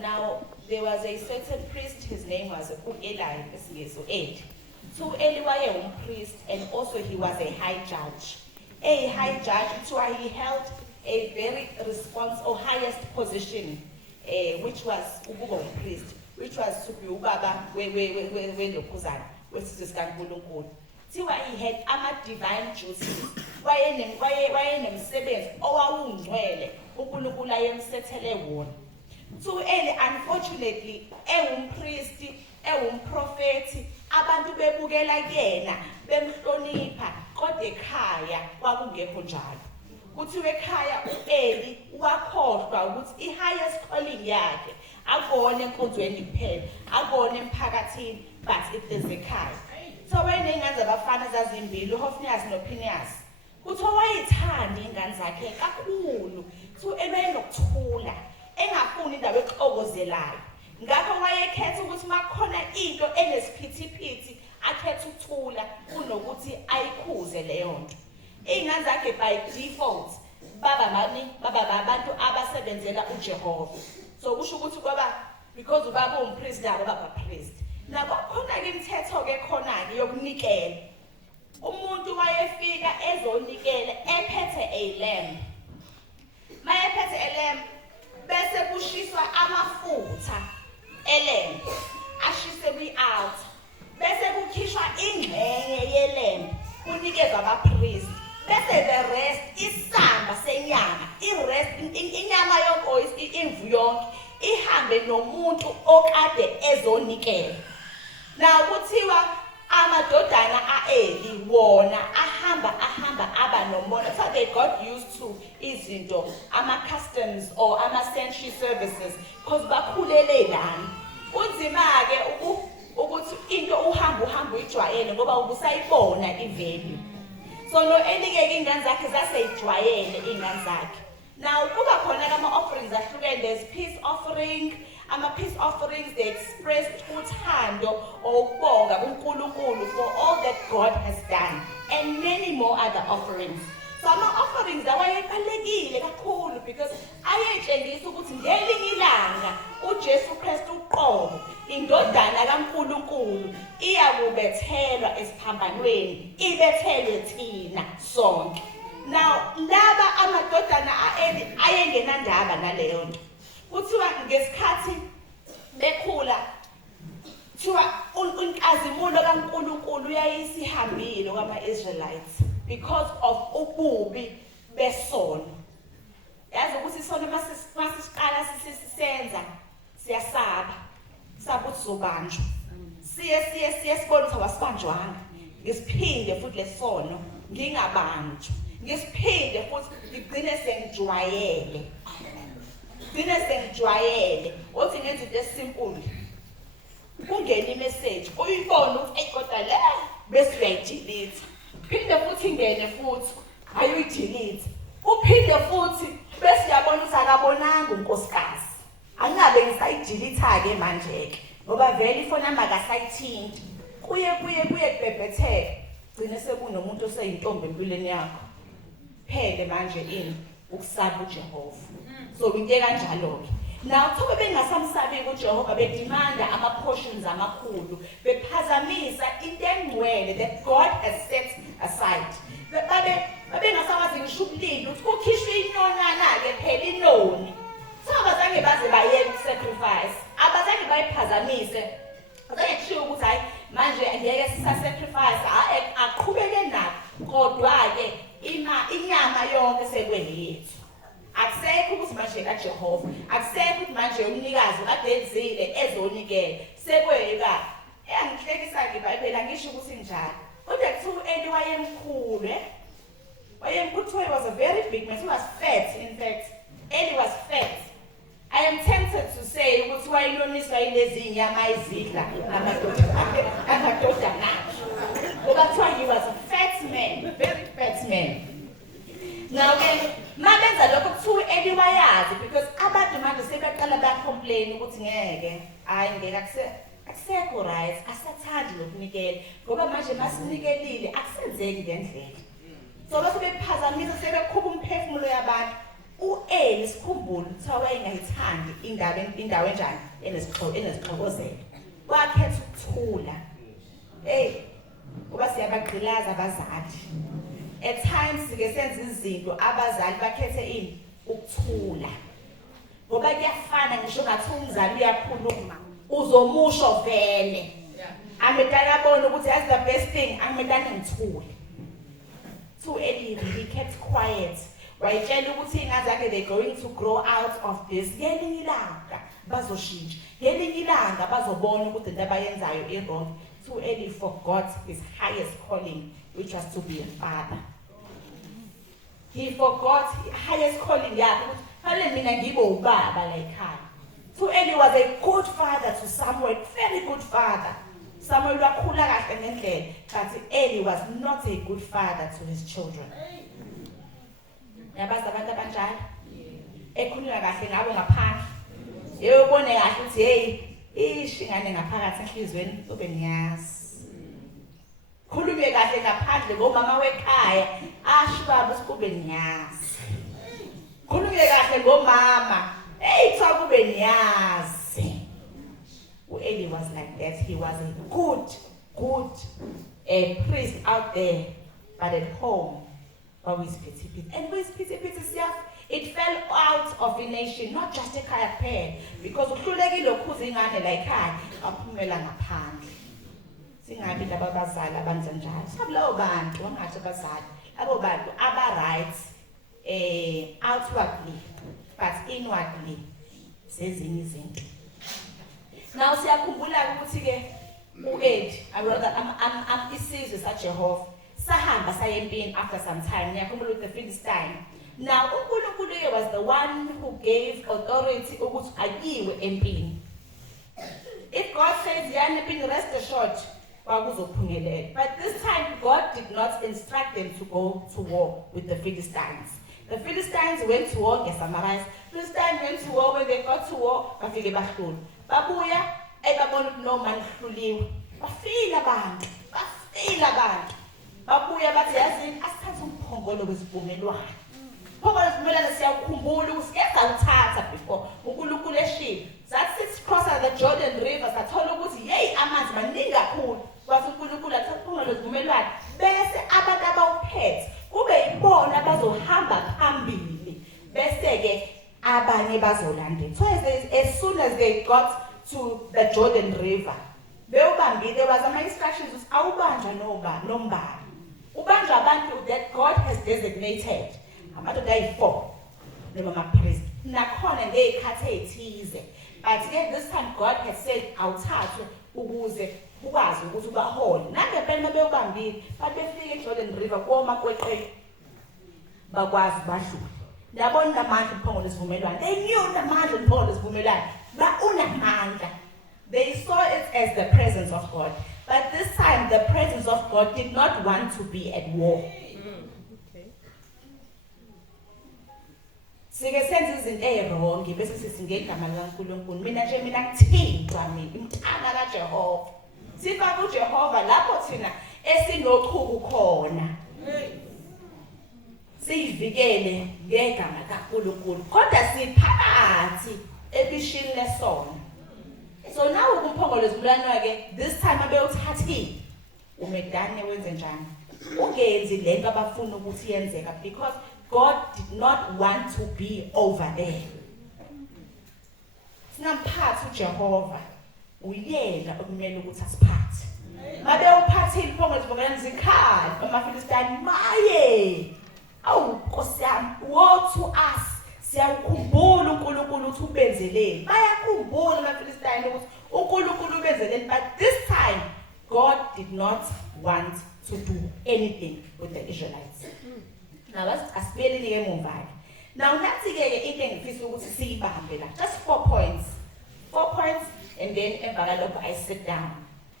Now, there was a certain priest, his name was Eli, so Eli. So Eli was a priest, and also he was a high judge. A high judge, so he held a very or highest position, which was Ubugo priest, which was to be Ubaba, See why he had divine duties. Why so unfortunately, priest, prophet, abantu bebukela yena, bemhlonipha, kodwa ekhaya kwakungekho njalo. Kuthiwa ekhaya uEli wakhohlwa ukuthi highest calling yakhe akone enkonzweni kuphela, akone emphakathini, but it is ekhaya. So when ingane zabafana zazimbili, uHophnius noPhinehas, kuthiwa wayithanda ingane zakhe kakhulu, so ebenokuthula, engafuni indawo exokozelayo. Ngakho wayekhetha ukuthi makukhona into enesiphithiphithi akhetha ukuthula kunokuthi ayikhuze leyo nto. Ingane zakhe by default baba abantu abasebenzela uJehova. So kusho ukuthi kwaba because ubaba umpriest nabo baba priest. Nabakhona ke imithetho ke khona ke yokunikela. Umuntu wayefika ezonikela ephethe a lamb. Mayephethe a lamb bese kushiswa amafutha elamb. Ashise out. Bese kukhishwa ingxenye yelamb kunikezwa abapriest. Bese the rest isamba senyama. I-rest inyama yonke or imvu yonke ihambe nomuntu okade ezonikela. Now kuthiwa amadodana aEli wona ahamba aba nomona. So they got used to izinto ama-customs or ama-sanctuary services because bakhulele lana. Kunzima ke ukuthi into uhamba uyijwayele ngoba ubusayibona i-value. So no Eli ke ingane zakhe zaseyijwayele ingane zakhe. Now kuba khona ama-offerings ahlukene. There's peace offering. Peace offerings, they express uthando or ukubonga kuNkulunkulu for all that God has done, and many more other offerings. So ama-offerings awayebalekile kakhulu because ayetshengisa ukuthi ngelinye ilanga uJesu Kristu uqobo indodana kaNkulunkulu iyakubethelwa esiphambanweni, ibethelwe thina sonke. Now laba amadodana aEli ayengenandaba naleyo nto. Kuthiwa ngesikhathi bekhula kuthiwa unkazimulo kaNkulunkulu yayisihambile kwama-Israelites because of ububi besono. Yazi ukuthi isono masisiqala sisenza siyasaba ukuthi sobanjwa. Siye sibone ukuthi awasibanjwanga. Ngisiphinde futhi lesono ngingabanjwa. Ngisiphinde futhi ngigcine sengijwayele. Othi ngenza into esimple. Kungena i-message, uyibone ukuthi kodwa le bese uyayidelete. Phinde futhi ingene futhi, ayoyidelete. Uphinde futhi bese uyabona ukuthi akabonanga unkosikazi. Angabe ngisayidelete-ke manje-ke. Ngoba vele ifoni yami akasayithinti. Kuye kubhebhetheka. Gcine sekunomuntu oseyintombi empilweni yakho. Phele manje ukusaba uJehova. So into kanjalo-ke. Now kuthiwa bengasamsabi uJehova bedimanda ama-portions amakhulu, bephazamisa into engcwele that God has set aside. Babengasakwazi ngisho ukulinda ukuthi kukhishwe inonana-ke phela inoni. So abazange baze bayeke ukusacrifice, abazange bayiphazamise. Azange kushiwo ukuthi hayi manje angeke sisa-sacrifice, aqhubeke nakho, kodwa-ke inyama yonke sekweyethu. Akusekho ukuthi manje kaJehova, akusekho ukuthi manje umnikazi kade enzile ezonikela, sekweka. Angihlekisa-ke iBhayibheli angisho ukuthi njalo. Kodwa kuthiwa uEli wayemkhulu, he was a very big man. He was fat, in fact. Eli was fat. I am tempted to say ukuthi wayeloniswa yilezi inyama ezidla amadodana. Ngoba kuthiwa he was a fat man, very fat man. Now mabenza lokho kuthiwa Eli wayazi because abantu manje sebaqala bayacomplain ukuthi ngeke akusekho right, asathandi lokunikela ngoba manje masinikelile akusenzeki ngendlela. So bese bephazamisa sebekhupha umphefumulo yabantu. U-Eli sikhumbule kuthiwa wayengayithandi indawo enjani enezixokozelo. Wakhetha ukuthula. Kuba siyabagqilaza abazali. At times sike senza izinto abazali bakhethe ini ukuthula. Ngoba kuyafana ngisho ngathi umzali uyakhuluma uzomusho vele. Amedala abone ukuthi that's the best thing, amedala ngithule. So Eli really kept quiet. Wayitshela ukuthi ingane zakhe they're going to grow out of this. Ngelinye ilanga bazoshintsha. Ngelinye ilanga bazobona ukuthi into abayenzayo i-wrong. So Eli forgot his highest calling, which was to be a father. He forgot his highest calling yakhe ukuthi fanele mina ngibe ubaba la ekhaya. So Eli was a good father to Samuel, very good father. Samuel wakhula kahle ngendlela, but Eli was not a good father to his children. Yabazi abantu abanjalo ekhuluma kahle ngabo ngaphandle yeyobone kahle ukuthi hey ishingane ngaphakathi enhlizweni ube niyazi khulume kahle ngaphandle ngomama wekhaya asho baba sikube niyazi khulume kahle ngomama hey cha kube niyazi. Eli was like that. He was a good priest out there, but at home always pity. And with pity, it fell out of the nation, not just a kaya pair, because uhlulekile ukhuza ingane la ekhaya aphumela ngaphandle. Singabi labazali abanza njalo. Sabulo bantu angathi abazali, abo bantu aba right outwardly but inwardly sezinye izinto. Now siyakhumbula ukuthi ke uEdi isizwe saJehova sahamba saye empini after some time. Niyakhumbula with the Philistine. Now uNkulunkulu was the one who gave authority ukuthi ayiwe empini. If God says yana empini, rest assured bakuzophumelela. But this time God did not instruct them to go to war with the Philistines. The Philistines went to war, yes, summarize. Philistines went to war. When they got to war, bafike bahlula. Babuya ebabona ukuthi no man hluliwe. Bafila abantu. Babuya bathi yazi asithathe umphongolo wezivumelwano. Umphongolo wezivumelwano siyakhumbula ukuthi siyazawuthatha before uNkulunkulu eshilo. Sathi cross the Jordan River sathola ukuthi hey amanzi maningi kakhulu. Kwathi uNkulunkulu athatha umphongolo wezivumelwano bese abantu abawuphethe kube yibona abazohamba phambili. Bese ke abanye bazolandela. So as soon as they got to the Jordan River, there was some instructions awubanjwa nombani. Ubanjwa abantu that God has designated. Abantu dayi4 noma priest. Nakhona ngekhathe ethize. But yet this time God has said awuthathwe ukuze ukwazi ukuthi ubahole. Nangempela mabeyobambile, bathi befike eJordan River koma kweqe bakwazi badlula. Yabona namandla umphongolo wesivumelwano. They knew namandla umphongolo wesivumelwano. Unamandla. They saw it as the presence of God. But this time the presence of God did not want to be at war. Sike senze izinto ezirong bese sisingegama likaNkulunkulu. Mina ngithintwa imthana kaJehova. Sifaka uJehova lapho thina esinochuku khona. Sivikele ngegama likaNkulunkulu. Kodwa siphakathi ebishini lesona. So now umphongolo wesivumelwano ke this time abeyothathile. Umedane wenze njani? Ungenzi lento abafuna ukuthi yenzeka because God did not want to be over there. Sinamphatha uJehova. Uyena okumele ukuthi asiphathe. Mabe uphathile umphongolo wesivumelwano zikhali amaFilistine maye. Awu Nkosi yami, woe to us. Siyakhumbula uNkulunkulu ukuthi ubenzeleni. Bayakhumbula amaFilistine ukuthi uNkulunkulu ubenzeleni, but this time God did not want to do anything with the Israelites. Now asibeleni ke emuva. Now nathi ke into engifisa ukuthi siyibambe la. Just 4 points. 4 points and then emva lokho I sit down.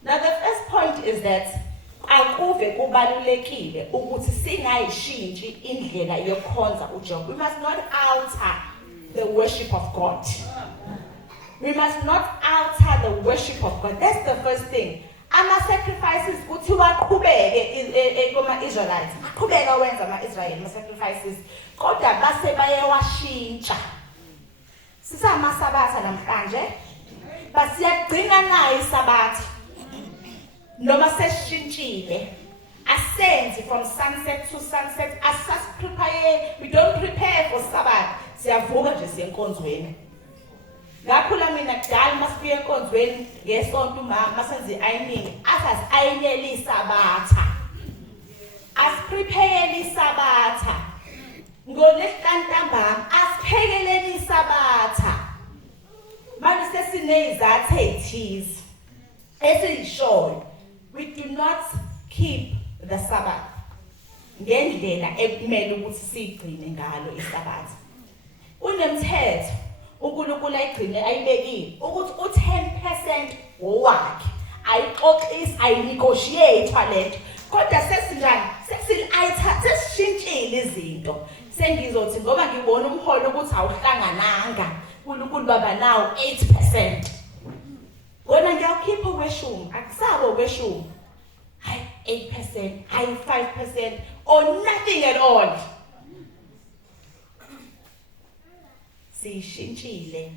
Now the first point is that akuve kubalulekile ukuthi singayishintshi indlela yokukhonza uJehova. We must not alter the worship of God. We must not alter the worship of God. That's the first thing. Ama-sacrifices kuthiwa qhubeke kuma-Israelites. Qhubeka wenza ama-Israel ama-sacrifices. kodwa base bayewashintsha. Sisamasabatha namhlanje basiyagcina nayo isabatha noma seshintshile. Asenzi from sunset to sunset. Prepare. We don't prepare for Sabbath. Siyavuka nje siyenkonzweni. Ngakhula mina kudala masibuye enkonzweni ngesonto masenze ironing. Asasayinele isabatha. Asiprepare isabatha. Ngolesihlantambama asiphekeleni isabatha. Manje sesinezathu ezithize. Esiyishoyo. We do not keep the Sabbath. Ngendlela ekumele ukuthi sigcine ngalo isabatha. Unemthetho uNkulunkulu ayigcine ayibekile ukuthi u10% owakhe ayixoxisi ayinegotiate lento. Kodwa sesinjani sesishintshile izinto. Sengizothi ngoba ngibona umholo ukuthi awuhlangananga uNkulunkulu baba nawo 8%. Wena ngiyakhipha okweshumi akusabo okweshumi. Hayi 8%, hayi 5% or nothing at all. Sishintshile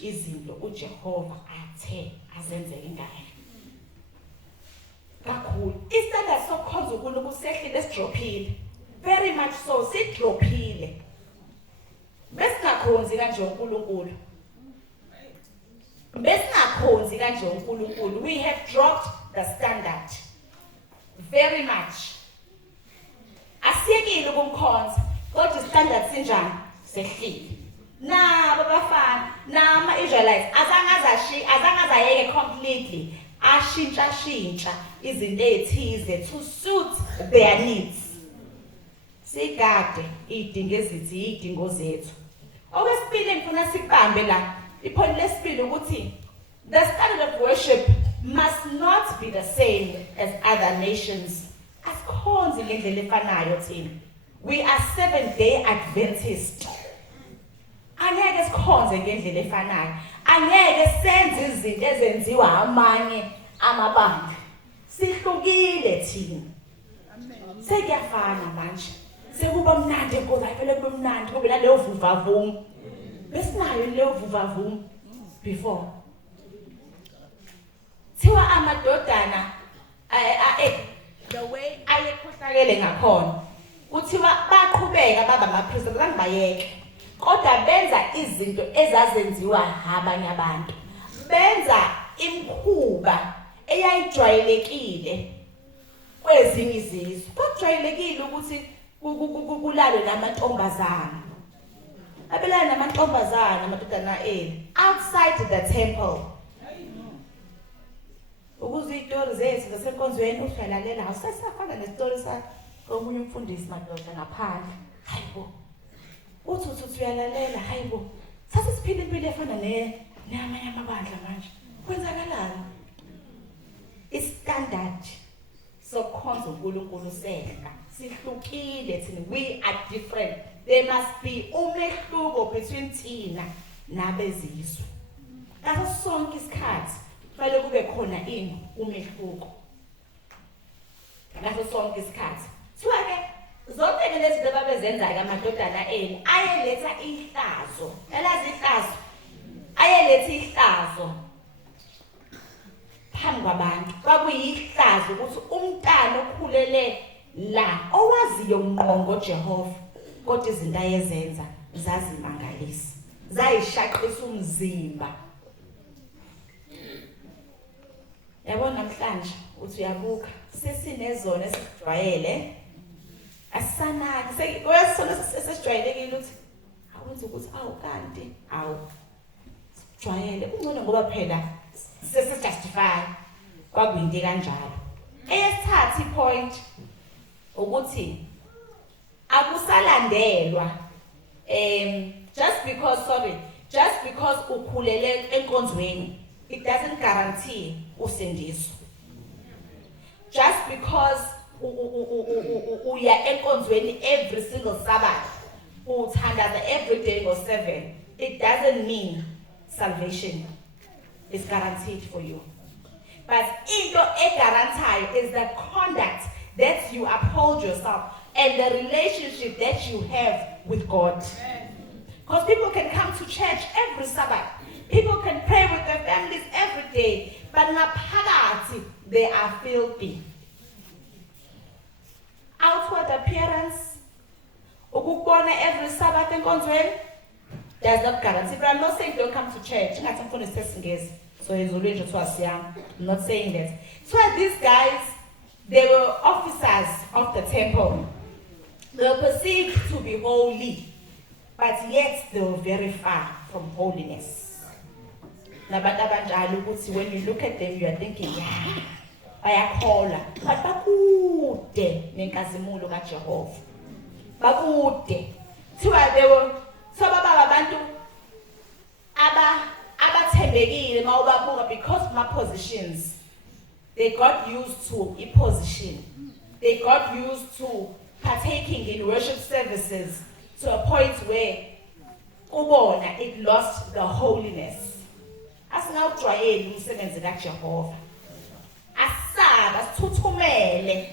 izinto uJehova athe azenzeke ngayo. Kakhulu isitanda sokukhonza uNkulunkulu sehlile esidrophile. Very much so sidrophile. Besingakhonzi kanje uNkulunkulu. Besingakhonzi kanje uNkulunkulu. We have dropped the standard. Very much. Asiyekile ukumkhonza kodwa standard sinjani sehlile. Nabo bafana nama Israelites azangazayeke completely ashintsha izinto ezithize to suit their needs. Sigade idingo ezithi idingo zethu. Okwesibili ngifuna siqambe la iphoni lesibili ukuthi the standard of worship must not be the same as other nations. Asikhonzi ngendlela efanayo thina. We are Seventh-day Adventists. Angeke sikhonze ngendlela efanayo. Angeke senze izinto ezenziwa amanye amabandla. Sihlukile thina. Amen. Sekuyafana manje. Sekuba mnandi kodwa phela kube mnandi kube naleyo vuvavum. Besinayo leyo vuvavum before. Thiwa amadodana the way ayekhohlakele ngakhona. Uthiwa baqhubeka baba amapriest bangibayeke. Kodwa benza izinto ezazenziwa abanye abantu. Benza imkhuba eyayijwayelekile kwezinye izizwe. Kujwayelekile ukuthi kulalwe namantombazana. Abelana namantombazana amadodana eni outside the temple. Ukuze izitori zethu zasenkonzweni uhlalalela awusasafana nesitori sa komunye umfundisi madoda ngaphandle. Hayibo. Uthi uyalalela hayibo. Sase siphila impilo efana namanye amabandla manje. Kwenzakalani? Istandard sokukhonza uNkulunkulu sehla. Sihlukile thina. We are different. There must be umehluko between thina nabezizwe. Ngaso sonke isikhathi kufanele kube khona umehluko. Ngaso sonke isikhathi. Siwake zonke lezi zinto ababezenza amadodana eni ayeletha ihlazo. Elazi ihlazo. Ayeletha ihlazo. Phambi kwabantu kwakuyihlazo ukuthi umntana okhulele la owaziyo ngqongo Jehova kodwa izinto ayezenza zazimangalisa. Zayishaqisa umzimba. Yabona namhlanje uthi uyabuka sesinezona esijwayele asanaki sekuyasona sesijwayelekile uthi awuthi ukuthi kanti sijwayele ungcono ngoba phela sesijustify kwakuyinto kanjalo. Eyesithathu ipoint ukuthi akusalandelwa just because ukhulele enkonzweni it doesn't guarantee usindiso. Just because uya enkonzweni every single Sabbath uthandaza every day or 7 it doesn't mean salvation is guaranteed for you. But into egarantayo is the conduct that you uphold yourself and the relationship that you have with God. Because people can come to church every Sabbath. People can pray with their families every day. But ngaphakathi, they are filthy. Outward appearance, ukubona every Sabbath enkonzweni, does not guarantee. But I'm not saying don't come to church. So I'm not saying that. So these guys, they were officers of the temple. They were perceived to be holy, but yet they were very far from holiness. When you look at them, you are thinking, yeah, bayakholwa, but bakude nenkazimulo kaJehova. Bakude. So they were abantu abathembekile mawubabuka because of my positions. They got used to a position. They got used to partaking in worship services to a point where it lost the holiness. Asingawujwayeli umsebenzi kaJehova. Asaba sithuthumele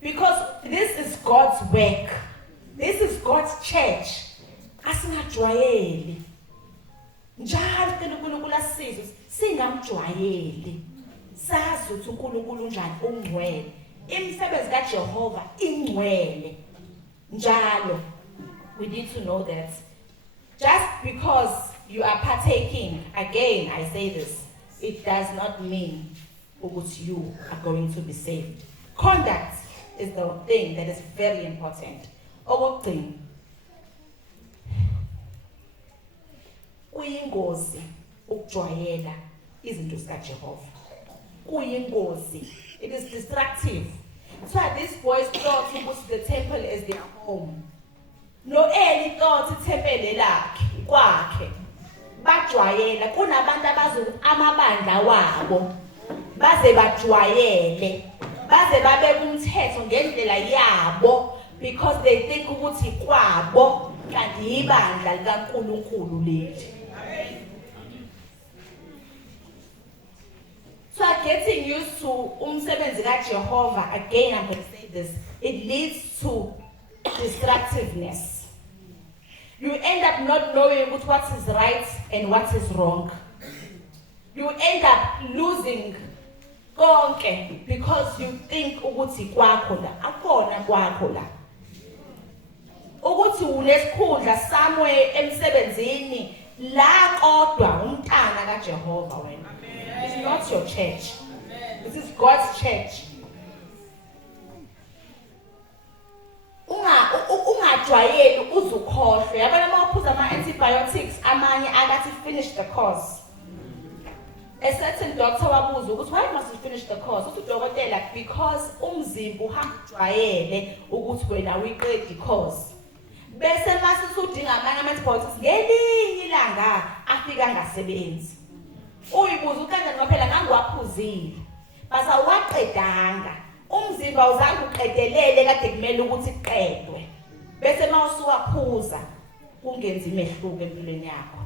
because this is God's work. This is God's church. Asingajwayeli. Njalo uNkulunkulu asizwe singamjwayeli. Sazi ukuthi uNkulunkulu unjani ungcwele. Imisebenzi kaJehova ingcwele. Njalo we need to know that just because you are partaking, again I say this, it does not mean that you are going to be saved. Conduct is the thing that is very important. Okugcina, kuyingozi ukujwayela izinto zikaJehova. Kuyingozi. It is destructive. So these boys thought the temple is their home. No any thought temple lakhe kwakhe. Bajwayela kunabantu abazo amabandla wabo. Baze bajwayele. Baze babeka umthetho ngendlela yabo because they think ukuthi kwabo kanti ibandla likaNkulunkulu leli. So getting used to umsebenzi kaJehova, again I'm going to say this, it leads to destructiveness. You end up not knowing what is right and what is wrong. You end up losing konke because you think ukuthi kwakho la, akona kwakho la. Ukuthi unesikhundla somewhere emsebenzini la kodwa umntana kaJehova wena. It's not your church. This is God's church. Ungajwayeli uzukhohlwe. Yabona mawuphuza ama-antibiotics amanye akathi finish the course. A certain doctor wabuza ukuthi why must you finish the course? Uthi udokotela because umzimba uhambujwayele ukuthi wena uyiqede i-course. Bese mase usudinga amanye ama-antibiotics ngelinye ilanga afika angasebenzi. Uyibuza ukanje ngophela ngangiwaphuzile. Basa waqedanga. Umzimba uzange uqedelele kade kumele ukuthi iqedwe. Bese mawusuwaphuza kungenza imehluko empilweni yakho.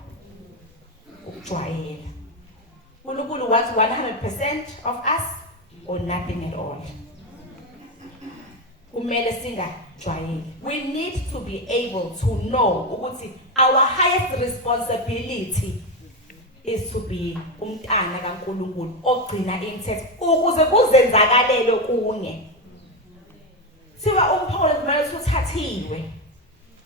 Ukujwayela. uNkulunkulu wants 100% of us or nothing at all. Kumele singajwayeli. We need to be able to know ukuthi our highest responsibility is to be umntana kaNkulunkulu ogcina imithetho ukuze kuzenzakalele kunye. Siwa uMphawu kumele uthathiwe.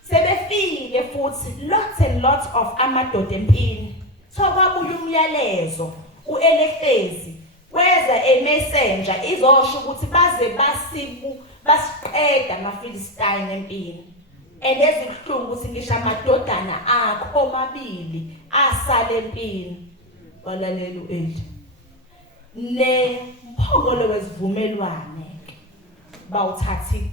Sebefike futhi lots and lots of amadoda empini. So kwabuya umyalezo uElefezi weza emessenger izosho ukuthi baze basiqeda amaFilistine empini. And ezikuhlungu ukuthi ngisho amadodana akho omabili asale empini balalela uEli. Ne mphongolo wesivumelwane bawuthathi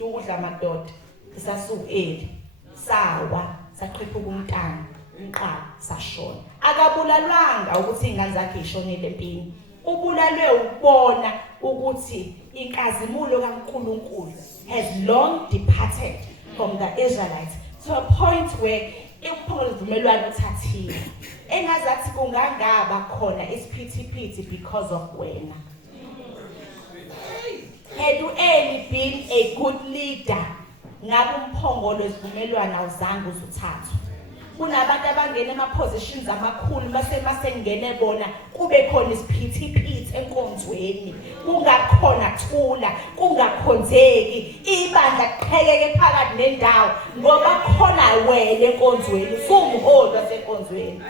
udla amadoda sasuEli sawa saqhipha umntana umqala sashona. Akabulalwanga ukuthi ingane zakhe ishonile empini. Ubulalwe ubona ukuthi inkazimulo kaNkulunkulu has long departed from the Israelites to a point where imphongolo zivumelwane uthathiwe. Engazathi kungangaba khona isiphithiphithi because of wena. Had uEli been a good leader, ngabe umphongolo wesivumelwano awuzange uzuthathwa. Kunabantu abangena ema-positions amakhulu masengene bona kube khona isiphithiphithi enkonzweni, kungakhona kuthula, kungakhonzeki, ibandla kuqhekeke phakathi nendawo ngoba khona wena enkonzweni, sumholi wasenkonzweni.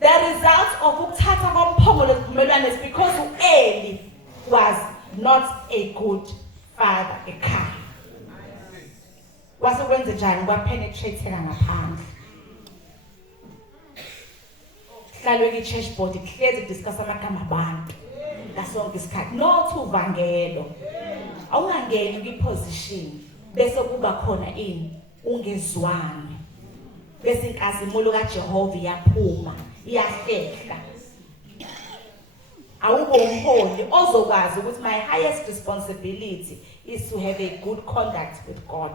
The result of ukuthatha komphongolo wesivumelwano is because uEli was not a good father ekhaya. Kwase kwenze njani kwapenetratheka ngaphandle. Hlalwe ki-church board kuhlezi kudiscuss amagama abantu ngasonke isikhathi not uvangelo. Awungangeni kwi-position bese kuba khona ini ungezwani. Bese inkazimulo kaJehova iyaphuma iyahlehla. Awubo umholi ozokwazi ukuthi my highest responsibility is to have a good contact with God.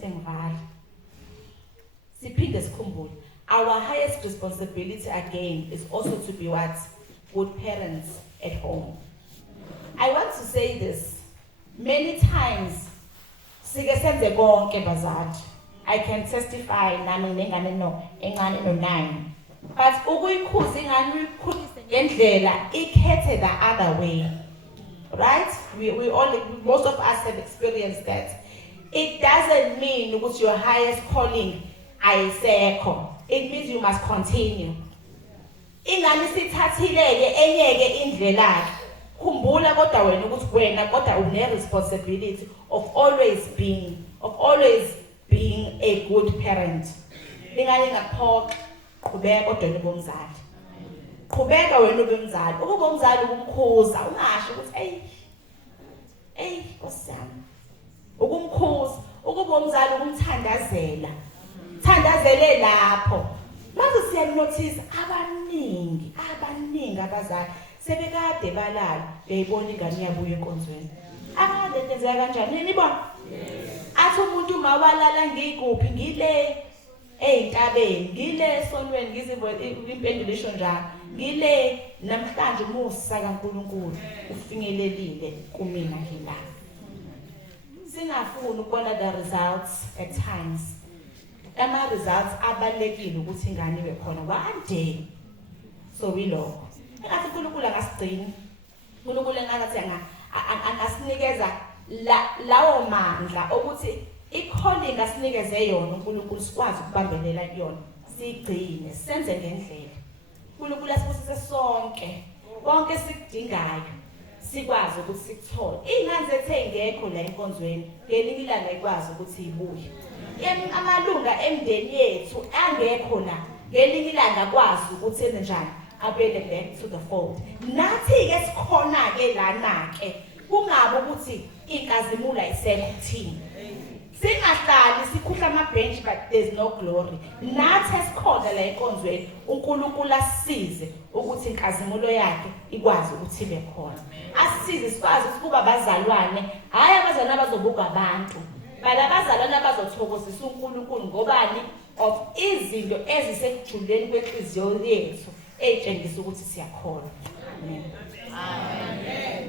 Sengivale. Siphinde sikhumbule. Our highest responsibility again is also to be what? Good parents at home. I want to say this. Many times, sike senze konke bazali. I can testify nami nengane engane no 9. But ukuyikhuza ingane uyikhulise ngendlela ikhethe the other way. Right? We all, most of us have experienced that. It doesn't mean that your highest calling ayisekho. It means you must continue. Ingane sithathileke enyeke indlela yakhe. Khumbula kodwa wena ukuthi wena kodwa une responsibility of always being a good parent. Ingane ngaphoqa qhubeka kodwa nobomzali. Qhubeka wena ubemzali. Ukuba umzali ukumkhuza ungasho ukuthi hey Nkosiyami. Ukumkhuza, ukuba umzali ukumthandazela. Thandazele lapho. Manje siyanotice abaningi abazali sebekade balala beyibona ingane yabuya enkonzweni. Akade kwenzeka kanjani nibona? Athi umuntu mawalala ngikuphi ngile eyintabeni ngile esonweni ngizizwe impendulisho njalo ngile namhlanje umusa kaNkulunkulu ufinyelelile kumina ngila. Singafuni ukubona the results at times. Ama results abalekile ukuthi ingane ibe khona one day. So wilokho. Engathi uNkulunkulu angasigcina. uNkulunkulu engathi angasinikeza lawo mandla ukuthi i-calling asinikeze yona uNkulunkulu sikwazi ukubambelela kuyona. Sigcine senze ngendlela. uNkulunkulu asibusise sonke. Konke sikudingayo sikwazi ukuthi sikuthole. Ingane zethu engekho la enkonzweni, ngelinye ilanga ikwazi ukuthi ibuye. Amalunga emndeni yethu angekho la, ngelinye ilanga kwazi ukuthi enze njani abele back to the fold. Nathi ke sikhona ke lana ke kungabe ukuthi inkazimula isekho thina. Singahlali sikhuhla ama-bench but there's no glory. Nathi esikhona la enkonzweni uNkulunkulu asisize ukuthi inkazimulo yakhe ikwazi ukuthi ibe khona. Asisize sikwazi ukuba abazalwane, hayi abazalwane abazobuka abantu, bala abazalwane abazothokozisa uNkulunkulu ngobani of izinto ezisekujuleni kwenhliziyo yethu etshengisa ukuthi siyakholwa. Amen. Amen.